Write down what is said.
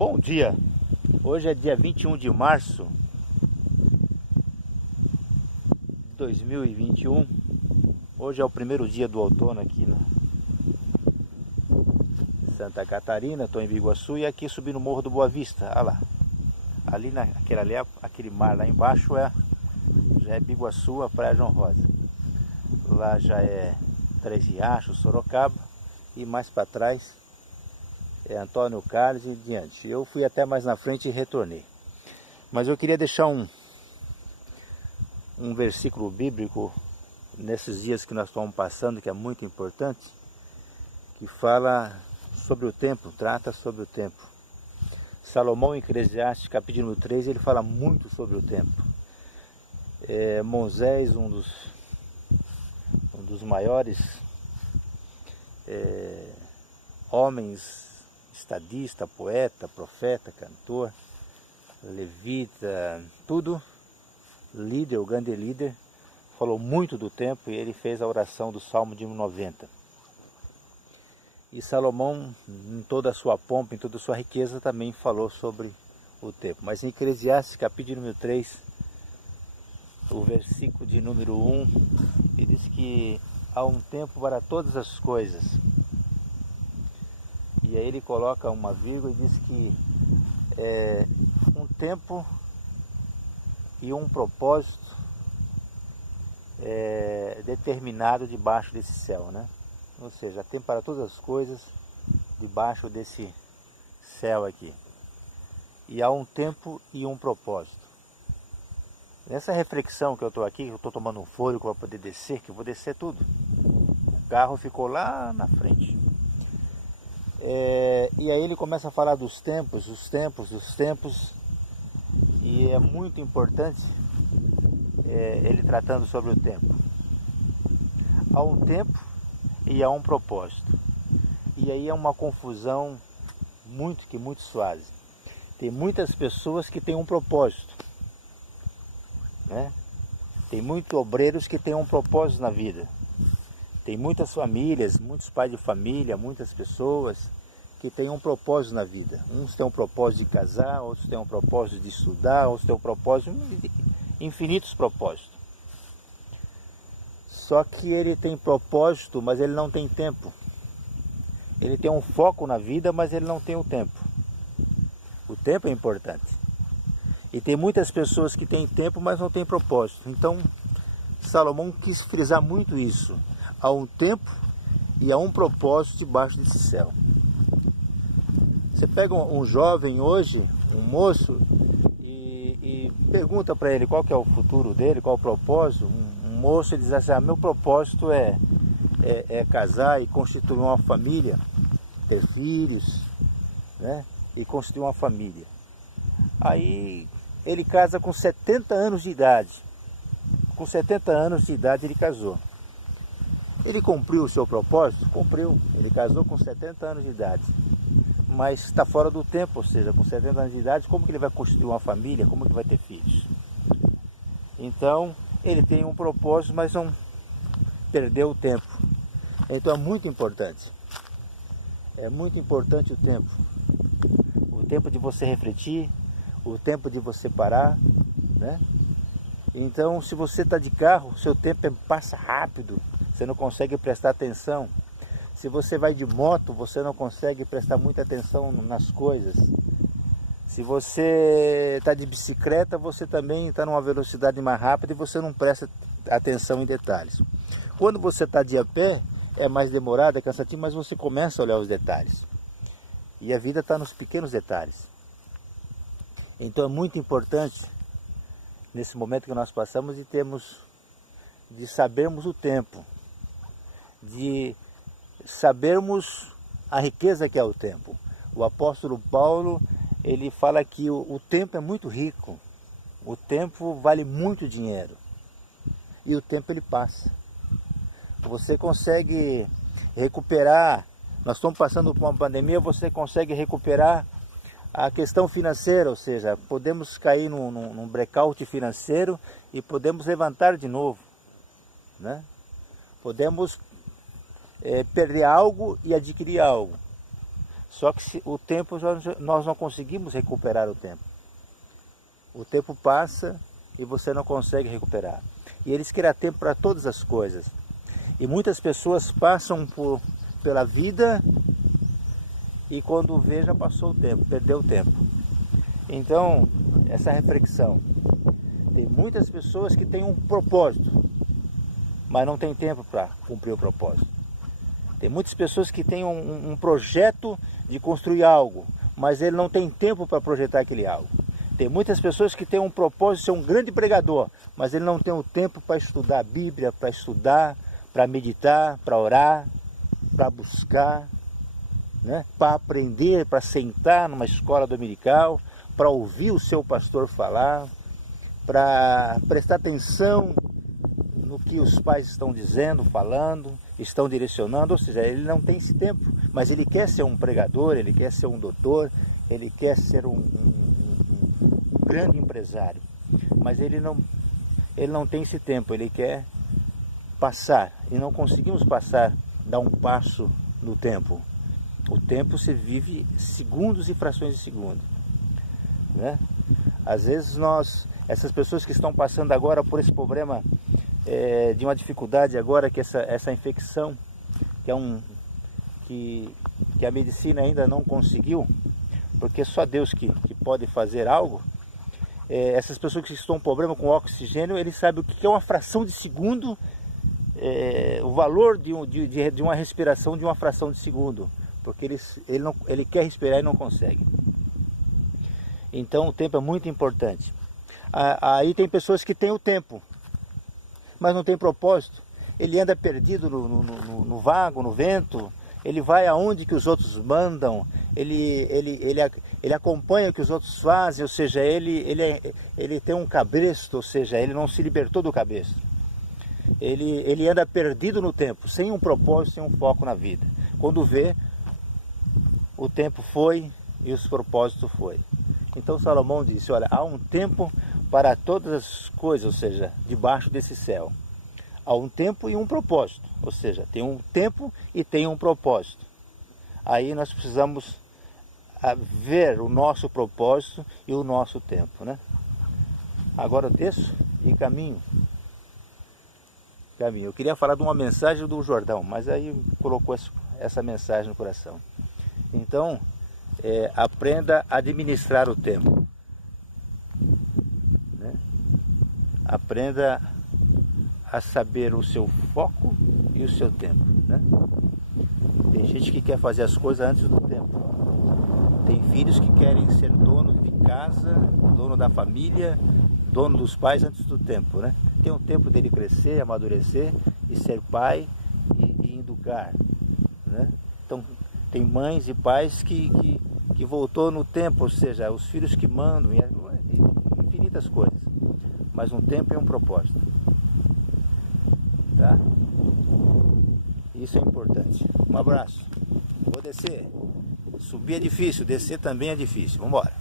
Bom dia! Hoje é dia 21 de março de 2021. Hoje é o primeiro dia do outono aqui na Santa Catarina. Estou em Biguaçu e aqui subi no Morro do Boa Vista. Olha lá. Aquele mar lá embaixo já é Biguaçu, a Praia João Rosa. Lá já é Três Riachos, Sorocaba, e mais para trás é Antônio Carlos e diante. Eu fui até mais na frente e retornei. Mas eu queria deixar um versículo bíblico nesses dias que nós estamos passando, que é muito importante, que fala sobre o tempo, trata sobre o tempo. Salomão, em Eclesiastes, capítulo número 3, ele fala muito sobre o tempo. Moisés, um dos maiores homens, estadista, poeta, profeta, cantor, levita, tudo, líder, o grande líder, falou muito do tempo, e ele fez a oração do Salmo de 90. E Salomão, em toda a sua pompa, em toda a sua riqueza, também falou sobre o tempo. Mas em Eclesiastes, capítulo número 3, o versículo de número 1, ele diz que há um tempo para todas as coisas. E aí ele coloca uma vírgula e diz que um tempo e um propósito determinado debaixo desse céu, né? Ou seja, tem para todas as coisas debaixo desse céu aqui. E há um tempo e um propósito. Nessa reflexão que eu estou aqui, eu estou tomando um fôlego para poder descer, que eu vou descer tudo. O carro ficou lá na frente. E aí ele começa a falar dos tempos, os tempos. E é muito importante ele tratando sobre o tempo. Há um tempo e há um propósito. E aí é uma confusão muito suave. Tem muitas pessoas que têm um propósito, né? Tem muitos obreiros que têm um propósito na vida. Tem muitas famílias, muitos pais de família, muitas pessoas que têm um propósito na vida. Uns têm um propósito de casar, outros têm um propósito de estudar, outros têm um propósito, infinitos propósitos. Só que ele tem propósito, mas ele não tem tempo. Ele tem um foco na vida, mas ele não tem o tempo. O tempo é importante. E tem muitas pessoas que têm tempo, mas não têm propósito. Então, Salomão quis frisar muito isso. Há um tempo e há um propósito debaixo desse céu. Você pega um jovem hoje, um moço, e pergunta para ele qual que é o futuro dele, qual o propósito. Um moço, ele diz assim: meu propósito é casar e constituir uma família, ter filhos, né? E constituir uma família. Aí ele casa com 70 anos de idade. Com 70 anos de idade ele casou. Ele cumpriu o seu propósito? Cumpriu. Ele casou com 70 anos de idade. Mas está fora do tempo, ou seja, com 70 anos de idade, como que ele vai constituir uma família? Como que vai ter filhos? Então, ele tem um propósito, mas não perdeu o tempo. Então é muito importante. É muito importante o tempo. O tempo de você refletir, o tempo de você parar, né? Então, se você está de carro, seu tempo passa rápido, você não consegue prestar atenção. Se você vai de moto, você não consegue prestar muita atenção nas coisas. Se você está de bicicleta, você também está numa velocidade mais rápida e você não presta atenção em detalhes. Quando você está de a pé, é mais demorado, é cansativo, mas você começa a olhar os detalhes. E a vida está nos pequenos detalhes. Então é muito importante, nesse momento que nós passamos, de sabermos o tempo, de sabermos a riqueza que é o tempo. O apóstolo Paulo, ele fala que o tempo é muito rico, o tempo vale muito dinheiro, e o tempo ele passa. Você consegue recuperar, nós estamos passando por uma pandemia, você consegue recuperar a questão financeira, ou seja, podemos cair num blackout financeiro e podemos levantar de novo, né? Podemos perder algo e adquirir algo. Só que o tempo, nós não conseguimos recuperar o tempo. O tempo passa e você não consegue recuperar. E Ele cria tempo para todas as coisas. E muitas pessoas passam pela vida e quando vê já passou o tempo, perdeu o tempo. Então, essa reflexão. Tem muitas pessoas que têm um propósito, mas não tem tempo para cumprir o propósito. Tem muitas pessoas que têm um projeto de construir algo, mas ele não tem tempo para projetar aquele algo. Tem muitas pessoas que têm um propósito de ser um grande pregador, mas ele não tem o tempo para estudar a Bíblia, para estudar, para meditar, para orar, para buscar, né? Para aprender, para sentar numa escola dominical, para ouvir o seu pastor falar, para prestar atenção no que os pais estão dizendo, falando, estão direcionando. Ou seja, ele não tem esse tempo, mas ele quer ser um pregador, ele quer ser um doutor, ele quer ser um grande empresário, mas ele não tem esse tempo, ele quer passar, e não conseguimos passar, dar um passo no tempo. O tempo se vive segundos e frações de segundo, né? Às vezes essas pessoas que estão passando agora por esse problema de uma dificuldade agora, que essa infecção, que a medicina ainda não conseguiu, porque só Deus que pode fazer algo. Essas pessoas que estão com problema com oxigênio, eles sabem o que é uma fração de segundo, o valor de uma respiração de uma fração de segundo, porque ele quer respirar e não consegue. Então o tempo é muito importante. Aí tem pessoas que têm o tempo, mas não tem propósito. Ele anda perdido no vago, no vento. Ele vai aonde que os outros mandam. Ele acompanha o que os outros fazem. Ou seja, ele tem um cabresto. Ou seja, ele não se libertou do cabresto. Ele anda perdido no tempo, sem um propósito, sem um foco na vida. Quando vê, o tempo foi e os propósitos foi. Então Salomão disse, olha, há um tempo para todas as coisas, ou seja, debaixo desse céu. Há um tempo e um propósito, ou seja, tem um tempo e tem um propósito. Aí nós precisamos ver o nosso propósito e o nosso tempo, né? Agora eu desço e caminho. Eu queria falar de uma mensagem do Jordão, mas aí colocou essa mensagem no coração. Então, aprenda a administrar o tempo. Né? Aprenda a saber o seu foco e o seu tempo. Né? Tem gente que quer fazer as coisas antes do tempo. Tem filhos que querem ser dono de casa, dono da família, dono dos pais antes do tempo. Né? Tem um tempo dele crescer, amadurecer e ser pai e educar. Né? Então, tem mães e pais que voltou no tempo, ou seja, os filhos que mandam, e infinitas coisas. Mas um tempo e um propósito. Tá? Isso é importante. Um abraço. Vou descer. Subir é difícil, descer também é difícil. Vamos embora.